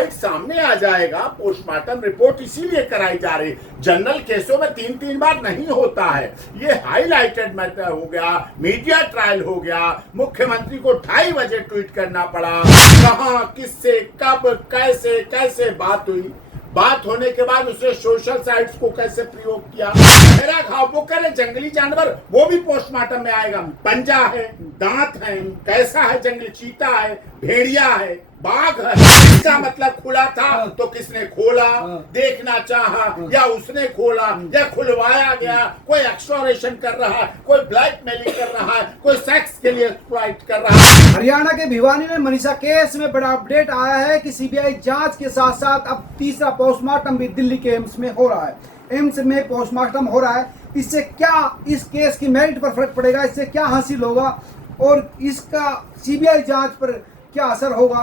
Fight सामने आ जाएगा। Postmortem report इसीलिए कराई जा रही, जनरल केसों में 3-3 बार नहीं होता है। ये हाईलाइटेड मैटर हो गया, मीडिया ट्रायल हो गया, मुख्यमंत्री को 2:30 बजे ट्वीट करना पड़ा, कहां, किससे, कब, कैसे कैसे बात हुई, बात होने के बाद उसने सोशल साइट्स को कैसे प्रयोग किया। मेरा घाव वो करे जंगली जानवर, वो भी पोस्टमार्टम में आएगा। पंजा है, दांत है, कैसा है, जंगली चीता है, भेड़िया है, बाघ है, इसका मतलब खुला था तो किसने खोला, देखना चाहा या उसने खोला या खुलवाया गया। कोई एक्सप्लोरेशन कर रहा है, कोई ब्लैकमेलिंग कर रहा है, कोई सेक्स के लिए एक्सप्लॉइट कर रहा है। हरियाणा के भिवानी में मनीषा केस में बड़ा अपडेट आया है कि सीबीआई जांच के साथ साथ अब तीसरा पोस्टमार्टम भी दिल्ली के एम्स में हो रहा है। एम्स में पोस्टमार्टम हो रहा है, इससे क्या इस केस की मेरिट पर फर्क पड़ेगा, इससे क्या हासिल होगा और इसका सीबीआई जांच पर क्या असर होगा,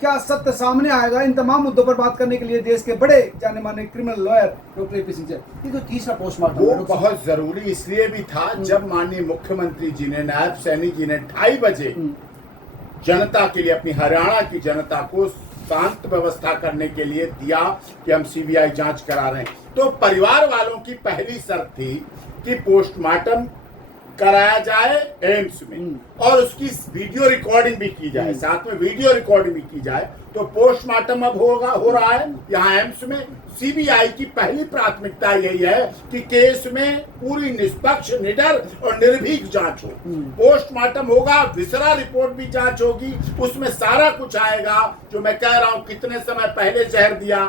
क्या सत्य सामने आएगा, इन तमाम मुद्दों पर बात करने के लिए देश के बड़े जाने माने criminal lawyer doctor AP Singh, ये तो तीसरा पोस्टमार्टम वो बहुत जरूरी इसलिए भी था जब माननीय मुख्यमंत्री जी ने, नायब सैनी जी ने 2:30 बजे जनता के लिए, अपनी हरियाणा की जनता को शांत व्यवस्था करने के लिए दिया कि हम सीबीआई जांच करा रहे हैं। तो परिवार वालों की पहली शर्त थी कि पोस्टमार्टम कराया जाए एम्स में और उसकी वीडियो रिकॉर्डिंग भी की जाए, साथ में वीडियो रिकॉर्डिंग भी की जाए। तो पोस्टमार्टम अब हो रहा है यहाँ एम्स में। सीबीआई की पहली प्राथमिकता यही है कि केस में पूरी निष्पक्ष, निडर और निर्भीक जांच हो। पोस्टमार्टम होगा, विसरा रिपोर्ट भी जांच होगी, उसमें सारा कुछ आएगा जो मैं कह रहा हूं, कितने समय पहले जहर दिया,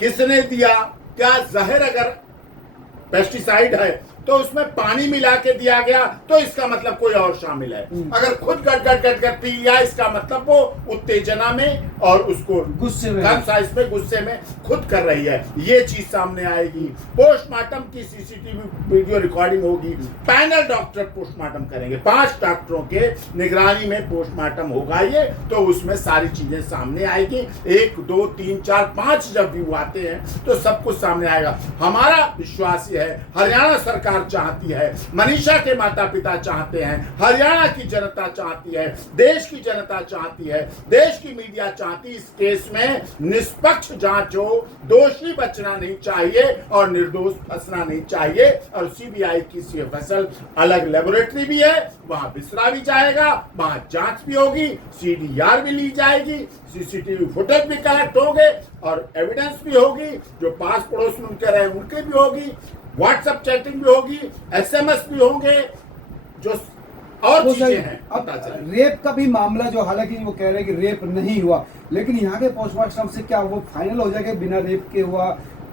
किसने दिया, क्या जहर अगर पेस्टिसाइड है तो उसमें पानी मिला के दिया गया तो इसका मतलब कोई और शामिल है। अगर खुद गट पी लिया, इसका मतलब वो उत्तेजना में और उसको गुस्से में, गुस्से में खुद कर रही है, ये चीज सामने आएगी। पोस्टमार्टम की सीसीटीवी वीडियो रिकॉर्डिंग होगी, पैनल डॉक्टर पोस्टमार्टम करेंगे, 5 डॉक्टरों के निगरानी में पोस्टमार्टम होगा ये, तो उसमें सारी चीजें सामने आएगी। 1, 2, 3, 4, 5 जब व्यू आते हैं तो सब कुछ सामने आएगा। हमारा विश्वास ये है, हरियाणा सरकार चाहती है, मनीषा के माता पिता चाहते हैं, हरियाणा की जनता चाहती है, देश की जनता चाहती है, देश की मीडिया चाहती है, इस केस में निष्पक्ष जांच हो, दोषी बचना नहीं चाहिए और निर्दोष फंसना नहीं चाहिए। और सीबीआई की सीएफएसएल अलग लेबोरेटरी भी है, वहां बिसरा भी जाएगा, वहां जांच भी होगी, सीडीआर भी ली जाएगी, सीसीटीवी फुटेज भी कलेक्ट होंगे और एविडेंस भी होगी, जो पास पड़ोस में उनके रहे उनके भी होगी, व्हाट्सएप चैटिंग भी होगी, एसएमएस भी होंगे, जो और चीजें हैं। अब रेप का भी मामला, जो हालांकि वो कह रहे हैं कि रेप नहीं हुआ, लेकिन यहाँ के पोस्टमार्टम से क्या वो फाइनल हो जाएगा बिना रेप के हुआ?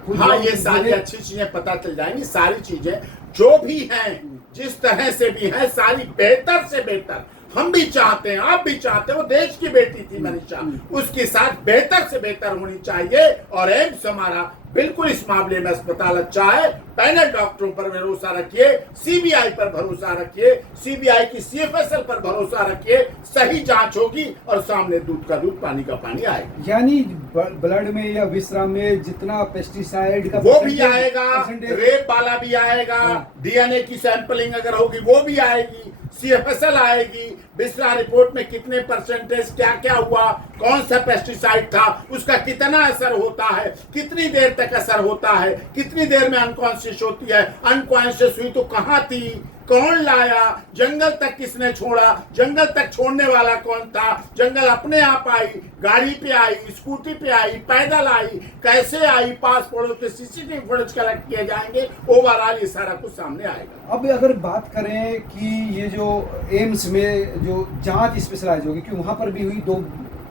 हाँ, ये सारी अच्छी चीजें पता चल जाएंगी। सारी चीजें जो भी हैं, जिस तरह से भी हैं, सारी बेहतर से बेहतर हम भी चाहते हैं, आप भी चाहते हैं। वो देश की बेटी थी मनीषा, उसके साथ बेहतर से बेहतर होनी चाहिए। और एम्स हमारा बिल्कुल इस मामले में अस्पताल अच्छा है। पैनल डॉक्टरों पर भरोसा रखिए, सीबीआई पर भरोसा रखिए, सीबीआई की सीएफएसएल पर भरोसा रखिए, सही जांच होगी और सामने दूध का दूध, पानी का पानी आएगा। यानी ब्लड में या विश्राम में जितना पेस्टिसाइड का वो भी आएगा, रेप वाला भी आएगा, डीएनए की सैंपलिंग अगर होगी वो भी आएगी, सीएफएसएल आएगी, बिसरा रिपोर्ट में कितने परसेंटेज क्या क्या हुआ, कौन सा पेस्टिसाइड था, उसका कितना असर होता है, कितनी देर तक असर होता है, कितनी देर में अनकॉन्शियस होती है, अनकॉन्शियस हुई तो कहां थी, कौन लाया, जंगल तक किसने छोड़ा, जंगल तक छोड़ने वाला कौन था, जंगल अपने आप आई, गाड़ी पे आई, स्कूटी पे आई, पैदल आई, कैसे आई, पास पड़ोस के सीसीटीवी फुटेज कलेक्ट किए जाएंगे, ओवरऑल ये सारा कुछ सामने आएगा। अब अगर बात करें कि ये जो एम्स में जो जांच स्पेशलाइज होगी, कि वहां पर भी हुई 2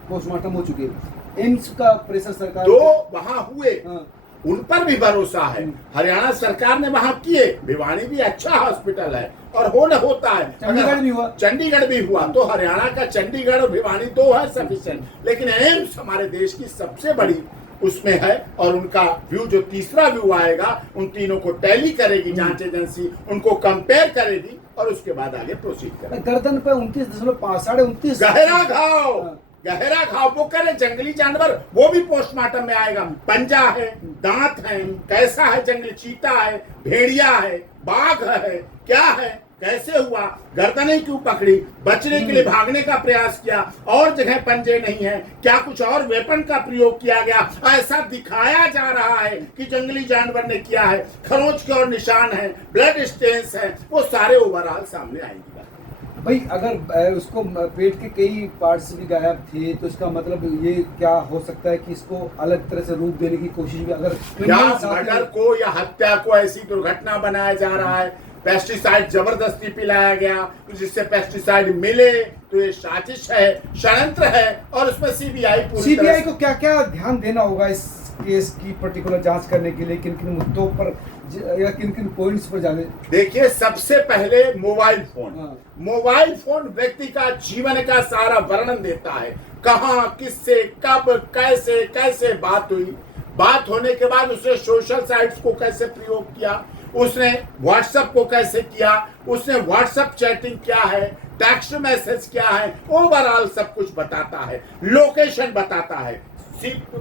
पोस्टमार्टम हो चुके, एम्स का प्रेशर सरकार 2 वहां हुए, उन पर भी भरोसा है। हरियाणा सरकार ने वहां किए, भिवानी भी अच्छा हॉस्पिटल है और होता है, चंडीगढ़ भी हुआ तो हरियाणा का चंडीगढ़ और भिवानी 2 है सफिशिएंट, लेकिन एम्स हमारे देश की सबसे बड़ी उसमें है। और उनका व्यू, जो तीसरा व्यू आएगा, उन तीनों को टैली करेगी जांच एजेंसी, उनको कंपेयर करेगी और उसके बाद आगे प्रोसीड करेगी। गर्दन पे 29.5, 29.5 गहरा घाव वो करे जंगली जानवर, वो भी पोस्टमार्टम में आएगा। पंजा है, दांत है, कैसा है, जंगली चीता है, भेड़िया है, बाघ है, क्या है, कैसे हुआ, गर्दनें क्यों पकड़ी, बचने के लिए भागने का प्रयास किया, और जगह पंजे नहीं है, क्या कुछ और वेपन का प्रयोग किया गया, ऐसा दिखाया जा रहा है कि जंगली जानवर ने किया है, खरोंच के और निशान है, ब्लड स्टेन्स है, वो सारे ओवरऑल सामने आएंगे। भाई अगर उसको पेट के कई पार्ट्स भी गायब थे तो इसका मतलब ये क्या हो सकता है कि इसको अलग तरह से रूप देने की कोशिश भी, अगर क्या मर्डर को या हत्या को ऐसी दुर्घटना बनाया जा रहा है, पेस्टिसाइड जबरदस्ती पिलाया गया जिससे पेस्टिसाइड मिले, तो ये साजिश है, षड्यंत्र है, और उसमें सीबीआई को क्या क्या ध्यान देना होगा इस केस की पर्टिकुलर जांच करने के लिए, किन किन मुद्दों पर या किन किन पॉइंट्स पर जाने? देखिए, सबसे पहले मोबाइल फोन व्यक्ति का जीवन का सारा वर्णन देता है, कहां, किससे, कब, कैसे कैसे बात हुई, बात होने के बाद उसने सोशल साइट्स को कैसे प्रयोग किया, उसने व्हाट्सएप को कैसे किया, उसने व्हाट्सएप चैटिंग क्या है, टेक्स्ट मैसेज क्या है, ओवरऑल सब कुछ बताता है, लोकेशन बताता है,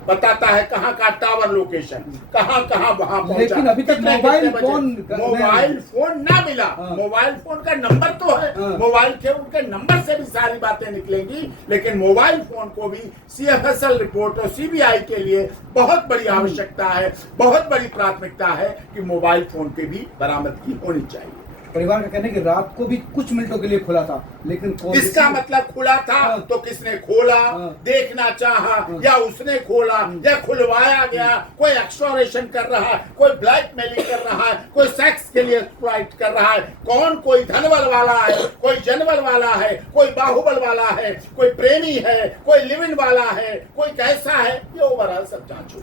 बताता है कहाँ का टावर लोकेशन, कहाँ कहाँ वहां पहुंचा। लेकिन अभी तक मोबाइल फोन ना मिला। मोबाइल फोन का नंबर तो है, मोबाइल के उनके नंबर से भी सारी बातें निकलेंगी, लेकिन मोबाइल फोन को भी सीएफएसएल रिपोर्ट और सीबीआई के लिए बहुत बड़ी आवश्यकता है, बहुत बड़ी प्राथमिकता है कि मोबाइल फोन की भी बरामदगी होनी चाहिए। परिवार का कहना है कि रात को भी कुछ मिनटों के लिए खुला था, लेकिन इसका मतलब खुला था तो किसने खोला, देखना चाहा, या उसने खोला, या खुलवाया गया, कोई एक्सप्लोरेशन कर रहा है, कोई ब्लैकमेलिंग कर रहा है, कोई सेक्स के लिए एक्सप्लॉइट कर रहा है, कौन, कोई धनबल वाला है, कोई जनबल वाला है, कोई बाहुबल वाला है, कोई प्रेमी है, कोई लिव इन वाला है, कोई कैसा है, ये ओवरऑल सब जांच हो।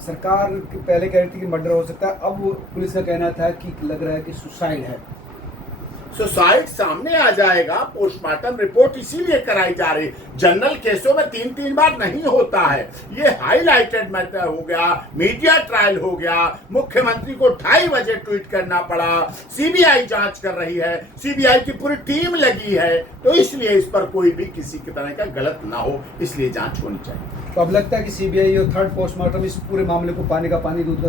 सरकार पहले कह रही थी कि मर्डर हो सकता है, अब पुलिस का कहना था कि लग रहा है कि सुसाइड है। सुसाइड सामने आ जाएगा, पोस्टमार्टम रिपोर्ट इसीलिए कराई जा रही। जनरल केसों में 3-3 बार नहीं होता है, ये हाईलाइटेड मैटर हो गया, मीडिया ट्रायल हो गया, मुख्यमंत्री को 2:30 बजे ट्वीट करना पड़ा, सीबीआई जांच कर रही है, सीबीआई की पूरी टीम लगी है, तो इसलिए इस पर कोई भी किसी की तरह का गलत ना हो, इसलिए जांच होनी चाहिए। तो अब लगता है कि सीबीआई और थर्ड पोस्टमार्टम इस पूरे मामले को पानी का पानी, दूध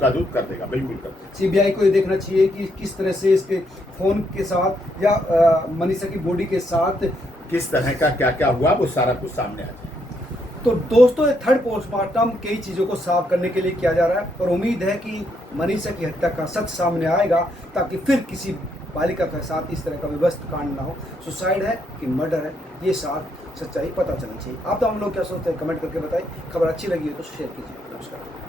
का दूध कर देगा, बिल्कुल कर देगा। सीबीआई को ये देखना चाहिए कि किस तरह से इसके फोन के साथ या मनीषा की बॉडी के साथ किस तरह का क्या क्या हुआ, वो सारा कुछ सामने आ जाए। तो दोस्तों, थर्ड पोस्टमार्टम कई चीज़ों को साफ करने के लिए किया जा रहा है, और उम्मीद है कि मनीषा की हत्या का सच सामने आएगा, ताकि फिर किसी बालिका के साथ इस तरह का विवस्त कांड ना हो। सुसाइड है कि मर्डर है, ये साथ सच्चाई पता चलनी चाहिए। आप तो हम लोग क्या सोचते हैं, कमेंट करके बताएं। खबर अच्छी लगी है तो शेयर कीजिए। नमस्कार।